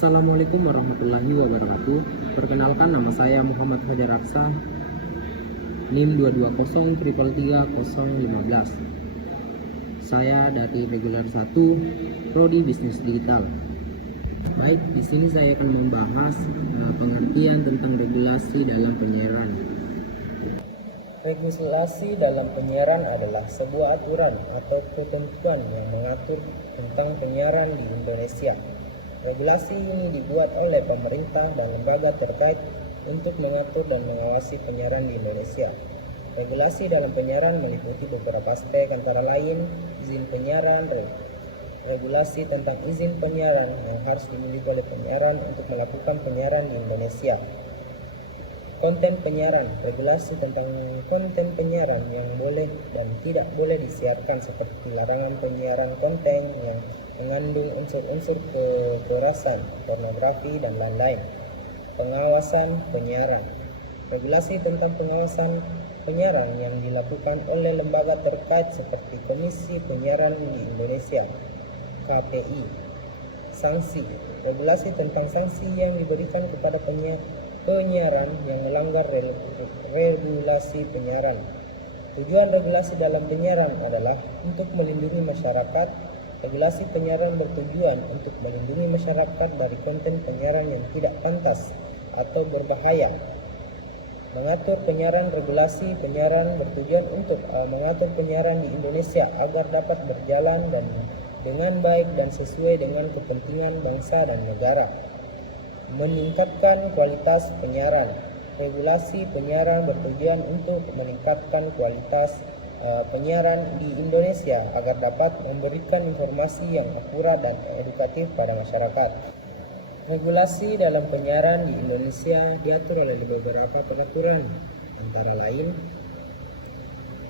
Assalamualaikum warahmatullahi wabarakatuh. Perkenalkan, nama saya Muhammad Fajar Aksa, NIM 220333015. Saya dari Regular 1, Prodi Bisnis Digital. Baik, di sini saya akan membahas pengertian tentang regulasi dalam penyiaran. Regulasi dalam penyiaran adalah sebuah aturan atau ketentuan yang mengatur tentang penyiaran di Indonesia. Regulasi ini dibuat oleh pemerintah dan lembaga terkait untuk mengatur dan mengawasi penyiaran di Indonesia. Regulasi dalam penyiaran meliputi beberapa aspek, antara lain izin penyiaran, regulasi tentang izin penyiaran yang harus dimiliki oleh penyiaran untuk melakukan penyiaran di Indonesia. Konten penyiaran, regulasi tentang konten penyiaran yang boleh dan tidak boleh disiarkan, seperti larangan penyiaran konten yang mengandung unsur-unsur kekerasan, pornografi, dan lain-lain. Pengawasan penyiaran, regulasi tentang pengawasan penyiaran yang dilakukan oleh lembaga terkait seperti Komisi Penyiaran di Indonesia, KPI. Sanksi, regulasi tentang sanksi yang diberikan kepada penyiaran yang melanggar regulasi penyiaran. Tujuan regulasi dalam penyiaran adalah untuk melindungi masyarakat. Regulasi penyiaran bertujuan untuk melindungi masyarakat dari konten penyiaran yang tidak pantas atau berbahaya. Mengatur penyiaran, regulasi penyiaran bertujuan untuk mengatur penyiaran di Indonesia agar dapat berjalan dengan baik dan sesuai dengan kepentingan bangsa dan negara. Meningkatkan kualitas penyiaran. Regulasi penyiaran bertujuan untuk meningkatkan kualitas penyiaran di Indonesia agar dapat memberikan informasi yang akurat dan edukatif pada masyarakat. Regulasi dalam penyiaran di Indonesia diatur oleh beberapa peraturan, antara lain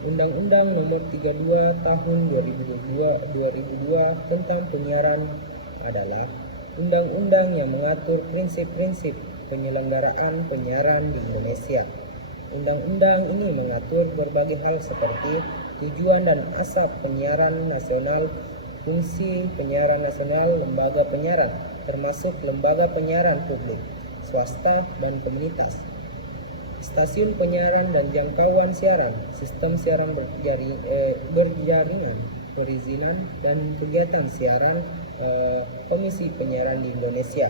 Undang-Undang Nomor 32 Tahun 2002 tentang penyiaran adalah undang-undang yang mengatur prinsip-prinsip penyelenggaraan penyiaran di Indonesia. Undang-undang ini mengatur berbagai hal seperti tujuan dan asas penyiaran nasional, fungsi penyiaran nasional, lembaga penyiaran, termasuk lembaga penyiaran publik, swasta, dan komunitas, stasiun penyiaran dan jangkauan siaran, sistem siaran berjaringan, perizinan, dan kegiatan siaran Komisi Penyiaran di Indonesia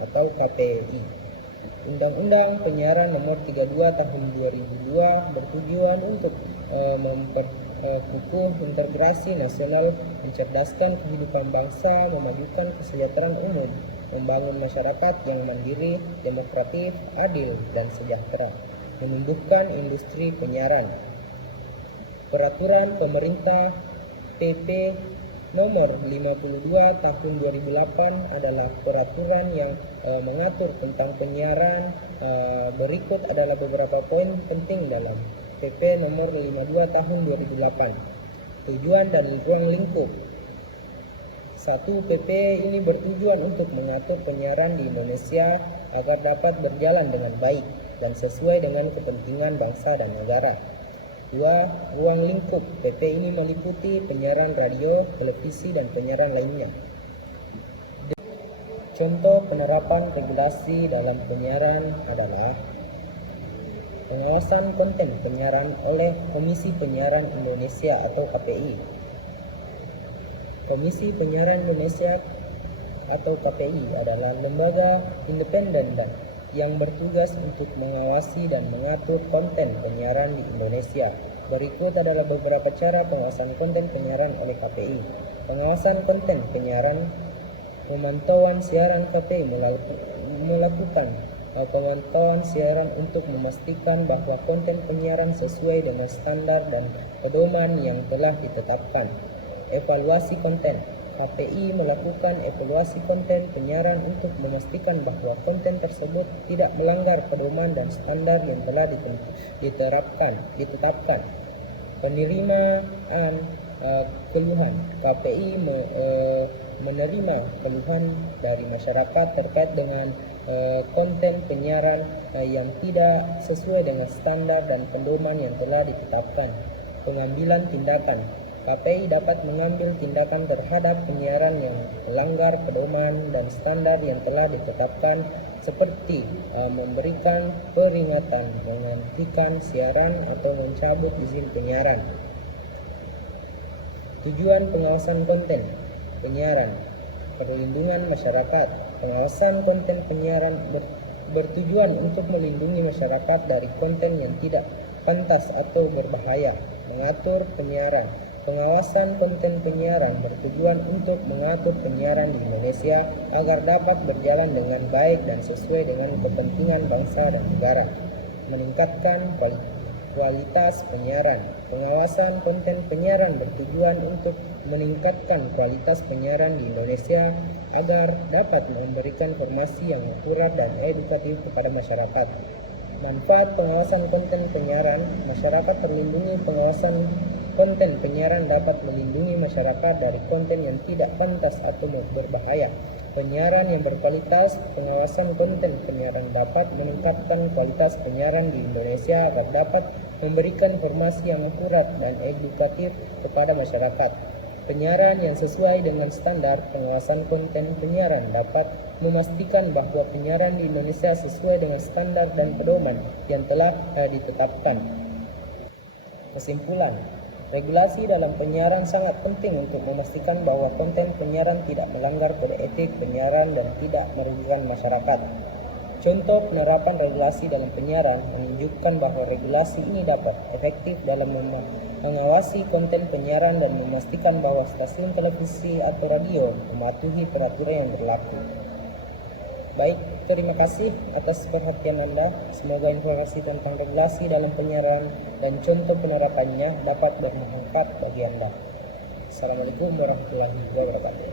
atau KPI. Undang-Undang Penyiaran Nomor 32 Tahun 2002 bertujuan untuk memperkukuh integrasi nasional, mencerdaskan kehidupan bangsa, memajukan kesejahteraan umum, membangun masyarakat yang mandiri, demokratis, adil, dan sejahtera, menumbuhkan industri penyiaran. Peraturan Pemerintah PP Nomor 52 Tahun 2008 adalah peraturan yang mengatur tentang penyiaran. Berikut adalah beberapa poin penting dalam PP Nomor 52 Tahun 2008. Tujuan dan ruang lingkup. 1. PP ini bertujuan untuk mengatur penyiaran di Indonesia agar dapat berjalan dengan baik dan sesuai dengan kepentingan bangsa dan negara. 2. Ruang lingkup. PP ini meliputi penyiaran radio, televisi, dan penyiaran lainnya. Contoh penerapan regulasi dalam penyiaran adalah pengawasan konten penyiaran oleh Komisi Penyiaran Indonesia atau KPI. Komisi Penyiaran Indonesia atau KPI adalah lembaga independen dan yang bertugas untuk mengawasi dan mengatur konten penyiaran di Indonesia. Berikut adalah beberapa cara pengawasan konten penyiaran oleh KPI. Pengawasan konten penyiaran. Pemantauan siaran. KPI melakukan pemantauan siaran untuk memastikan bahwa konten penyiaran sesuai dengan standar dan pedoman yang telah ditetapkan. Evaluasi konten. KPI melakukan evaluasi konten penyiaran untuk memastikan bahwa konten tersebut tidak melanggar pedoman dan standar yang telah ditetapkan. Penerimaan keluhan. KPI menerima keluhan dari masyarakat terkait dengan konten penyiaran yang tidak sesuai dengan standar dan pedoman yang telah ditetapkan. Pengambilan tindakan. KPI dapat mengambil tindakan terhadap penyiaran yang melanggar pedoman dan standar yang telah ditetapkan seperti memberikan peringatan, menghentikan siaran atau mencabut izin penyiaran. Tujuan pengawasan konten penyiaran, perlindungan masyarakat. Pengawasan konten penyiaran bertujuan untuk melindungi masyarakat dari konten yang tidak pantas atau berbahaya. Mengatur penyiaran. Pengawasan konten penyiaran bertujuan untuk mengatur penyiaran di Indonesia agar dapat berjalan dengan baik dan sesuai dengan kepentingan bangsa dan negara. Meningkatkan kualitas penyiaran. Pengawasan konten penyiaran bertujuan untuk meningkatkan kualitas penyiaran di Indonesia agar dapat memberikan informasi yang akurat dan edukatif kepada masyarakat. Manfaat pengawasan konten penyiaran, masyarakat terlindungi. Pengawasan konten penyiaran dapat melindungi masyarakat dari konten yang tidak pantas atau berbahaya. Penyiaran yang berkualitas. Pengawasan konten penyiaran dapat meningkatkan kualitas penyiaran di Indonesia agar dapat memberikan informasi yang akurat dan edukatif kepada masyarakat. Penyiaran yang sesuai dengan standar. Pengawasan konten penyiaran dapat memastikan bahwa penyiaran di Indonesia sesuai dengan standar dan pedoman yang telah ditetapkan. Kesimpulan, regulasi dalam penyiaran sangat penting untuk memastikan bahwa konten penyiaran tidak melanggar kode etik penyiaran dan tidak merugikan masyarakat. Contoh penerapan regulasi dalam penyiaran menunjukkan bahwa regulasi ini dapat efektif dalam mengawasi konten penyiaran dan memastikan bahwa stasiun televisi atau radio mematuhi peraturan yang berlaku. Baik, terima kasih atas perhatian Anda. Semoga informasi tentang regulasi dalam penyiaran dan contoh penerapannya dapat bermanfaat bagi Anda. Assalamualaikum warahmatullahi wabarakatuh.